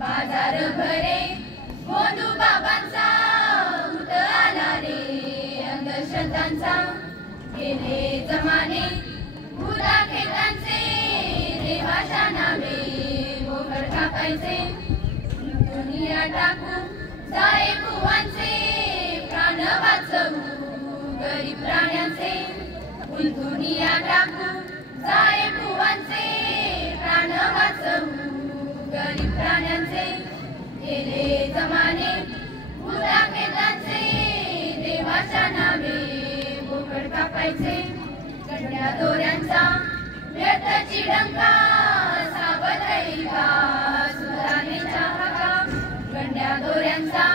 बाजार भरे गोंधू बाबांचा उठ आला रे अंधश्रद्धांचा गेले जमाने भूता खेतांचे देवाच्या नावे बोकड कापायचे दुनिया टाकू जाळे कुवांचे प्राण वाचवू गरीब प्राण्यांचे दुनिया टाकू जाळे कुवांचे प्राण वाचवू गरीब प्राण्यांचे गेले जमाने भूता खेतांचे देवाच्या नावे बोकड कापायचे गंड्या दोऱ्यांचा व्यर्थ चिडंका सावध राहील का सुधारणेच्या हाका गंड्या दोऱ्यांचा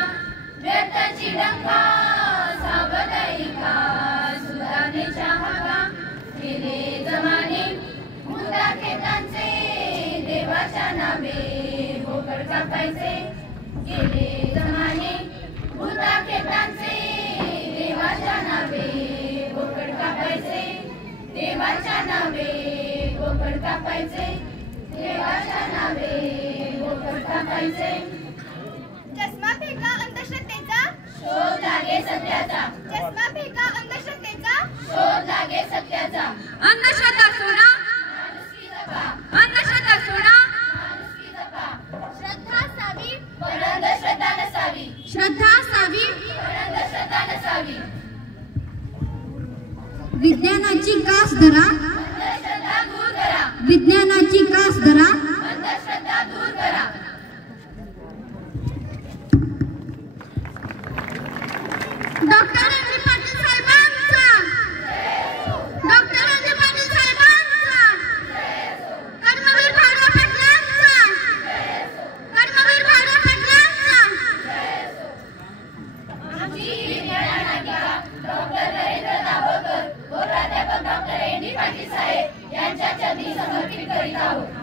व्यर्थ चिडंका सावध राहील का सुधारणेच्या हाका गेले जमाने भूता खेतांचे देवाच्या नावे बोकड कापायचे गेले जमाने भूता खेतांचे देवाच्या नावे बोकड कापायचे देवाच्या नावे बोकड कापायचे देवाच्या नावे बोकड कापायचे चष्मा फेका अंधश्रद्धेचा शोध लागे सत्याचा चष्मा फेका अंधश्रद्धेचा शोध लागे सत्याचा अंधश्रद्धा सोडा माणुसकी जपा अंधश्रद्धा सोडा माणुसकी जपा श्रद्धा असावी पण अंधश्रद्धा नसावी श्रद्धा असावी पण अंधश्रद्धा नसावी विज्ञानाची कास धरा अंधश्रद्धा दूर करा विज्ञानाची कास धरा अंधश्रद्धा दूर करा डॉक्टर रणजित पाटील साहेबांचा डॉक्टर रणजित पाटील साहेबांचा कर्मवीर भाऊराव पाटलांचा कर्मवीर भाऊराव पाटलांचा आमची विज्ञानाधिका डॉक्टर नरेंद्र दाभोळकर व प्राध्यापक डॉक्टर एन डी पाटील साहेब यांच्या चरणी समर्पित करीत आहोत.